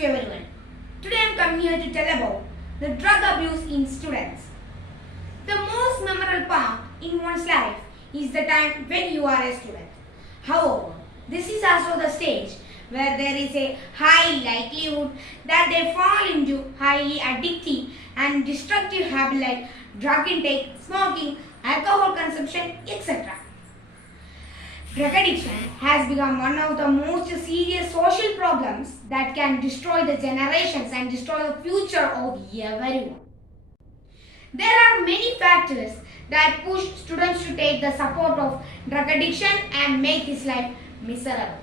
to everyone. Today I am coming here to tell about the drug abuse in students. The most memorable part in one's life is the time when you are a student. However, this is also the stage where there is a high likelihood that they fall into highly addictive and destructive habits like drug intake, smoking, alcohol consumption, etc. Drug addiction has become one of the most serious social problems that can destroy the generations and destroy the future of everyone. There are many factors that push students to take the support of drug addiction and make his life miserable.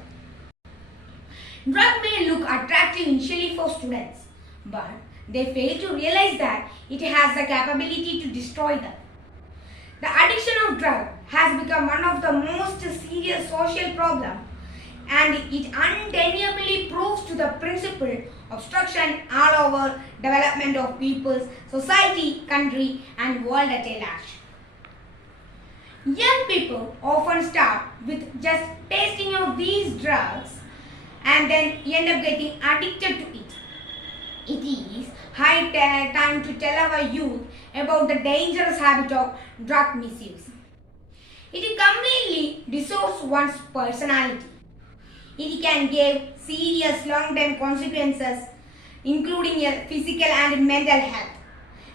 Drug may look attractive initially for students, but they fail to realize that it has the capability to destroy them. The addiction of drug has become one of the most serious social problems, and it undeniably proves to the principle obstruction all over development of people's society, country and world at large. Young people often start with just tasting of these drugs and then end up getting addicted to it. It is high time to tell our youth about the dangerous habit of drug misuse. It completely distorts one's personality. It can give serious long-term consequences, including physical and mental health.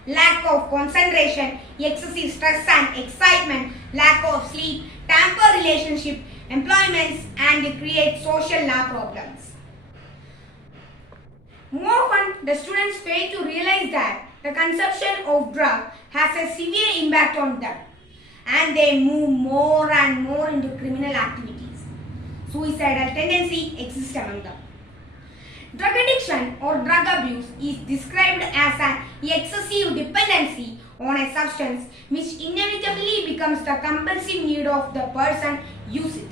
Lack of concentration, excessive stress and excitement, lack of sleep, tamper relationship, employments, and create social law problems. More often, the students fail to realize that the consumption of drug has a severe impact on them, and they move more and more into criminal activities. Suicidal tendency exists among them. Drug addiction or drug abuse is described as an excessive dependency on a substance which inevitably becomes the compulsive need of the person use it.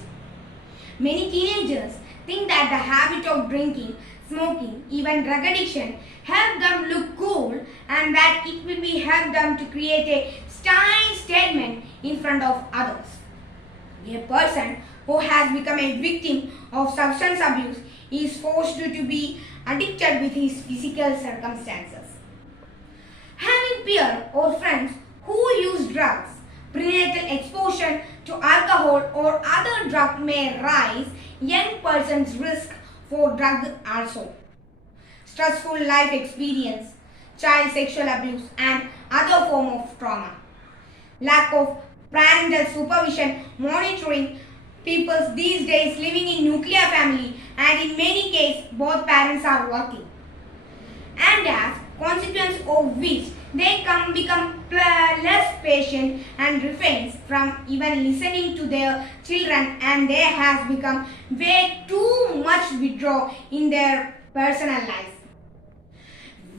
Many teenagers think that the habit of drinking, smoking, even drug addiction help them look cool and that it will be help them to create a stylish statement in front of others. A person who has become a victim of substance abuse is forced to be addicted with his physical circumstances. Having peers or friends who use drugs, prenatal exposure to alcohol or other drug may rise young person's risk for drug also. Stressful life experience, child sexual abuse and other form of trauma. Lack of parental supervision, monitoring, people these days living in nuclear family and in many cases both parents are working. And as consequence of which they become less patient and refrain from even listening to their children, and they has become way too much withdraw in their personal lives.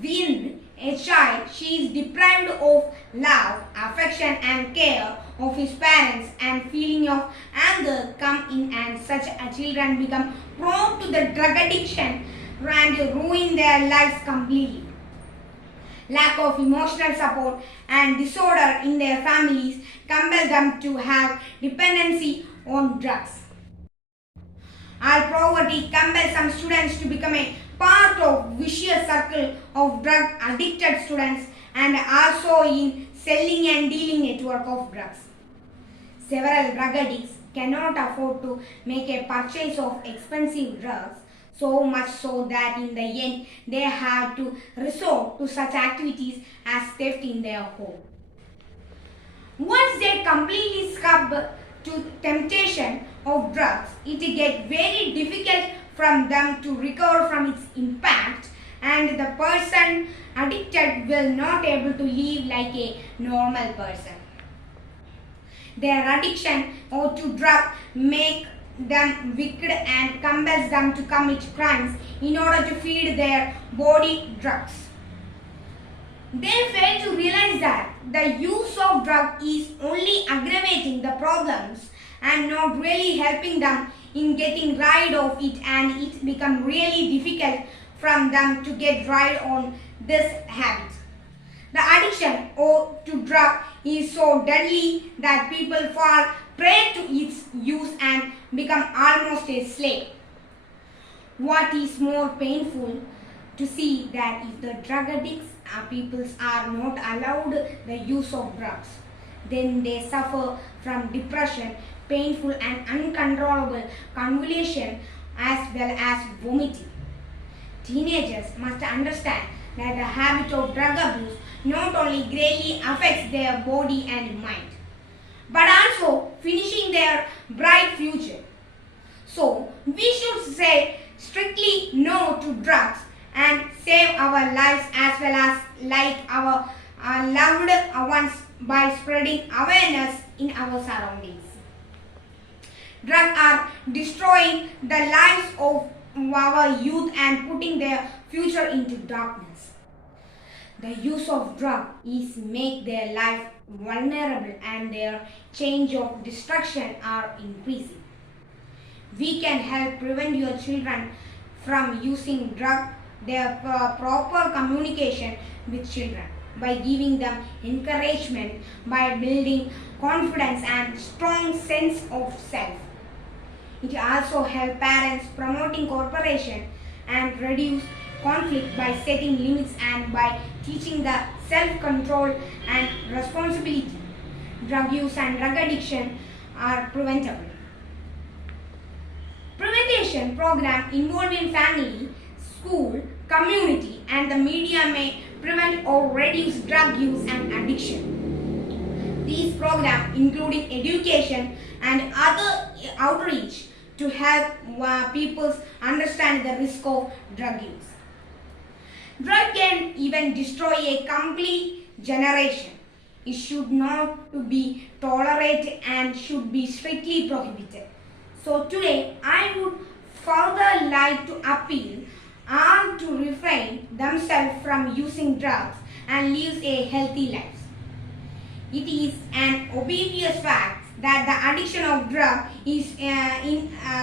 When a child she is deprived of love, affection and care of his parents, and feeling of anger come in, and such children become prone to the drug addiction and ruin their lives completely. Lack of emotional support and disorder in their families compel them to have dependency on drugs. Our poverty compels some students to become a part of vicious circle of drug addicted students and also in selling and dealing network of drugs. Several drug addicts cannot afford to make a purchase of expensive drugs, so much so that in the end they have to resort to such activities as theft in their home. Once they completely succumb to temptation of drugs, it gets very difficult from them to recover from its impact, and the person addicted will not able to live like a normal person. Their addiction or to drug make them wicked and compels them to commit crimes in order to feed their body drugs. They fail to realize that the use of drug is only aggravating the problems and not really helping them in getting rid of it, and it becomes really difficult from them to get rid on this habit. The addiction or to drug is so deadly that people fall prey to its use and become almost a slave. What is more painful to see that if the drug addicts people are not allowed the use of drugs, then they suffer from depression, painful and uncontrollable convulsion as well as vomiting. Teenagers must understand that the habit of drug abuse not only greatly affects their body and mind, but also finishing their bright future. So, we should say strictly no to drugs and save our lives as well as like our loved ones by spreading awareness in our surroundings. Drugs are destroying the lives of our youth and putting their future into darkness. The use of drugs is make their life vulnerable and their change of destruction are increasing. We can help prevent your children from using drugs, their proper communication with children by giving them encouragement, by building confidence and strong sense of self. It also helps parents promoting cooperation and reduce conflict by setting limits and by teaching the self-control and responsibility. Drug use and drug addiction are preventable. Prevention program involving family, school, community and the media may prevent or reduce drug use and addiction. These programs including education and other outreach to help people understand the risk of drug use. Drug can even destroy a complete generation. It should not be tolerated and should be strictly prohibited. So today I would further like to appeal all to refrain themselves from using drugs and live a healthy life. It is an obvious fact that the addiction of drugs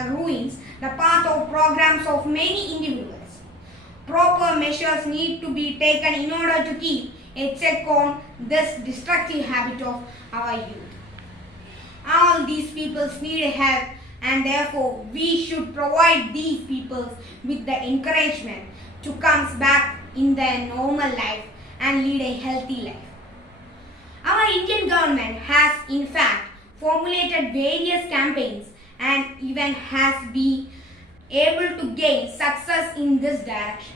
ruins the path of programs of many individuals. Proper measures need to be taken in order to keep a check on this destructive habit of our youth. All these people need help and therefore we should provide these people with the encouragement to come back in their normal life and lead a healthy life. Our Indian government has in fact formulated various campaigns and even has been able to gain success in this direction.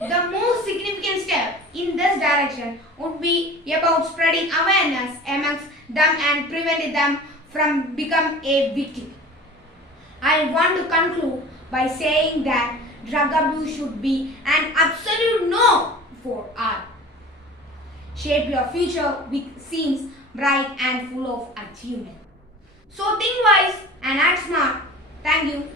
The most significant step in this direction would be about spreading awareness amongst them and preventing them from becoming a victim. I want to conclude by saying that drug abuse should be an absolute no for all. Shape your future which seems bright and full of achievement. So think wise and act smart. Thank you.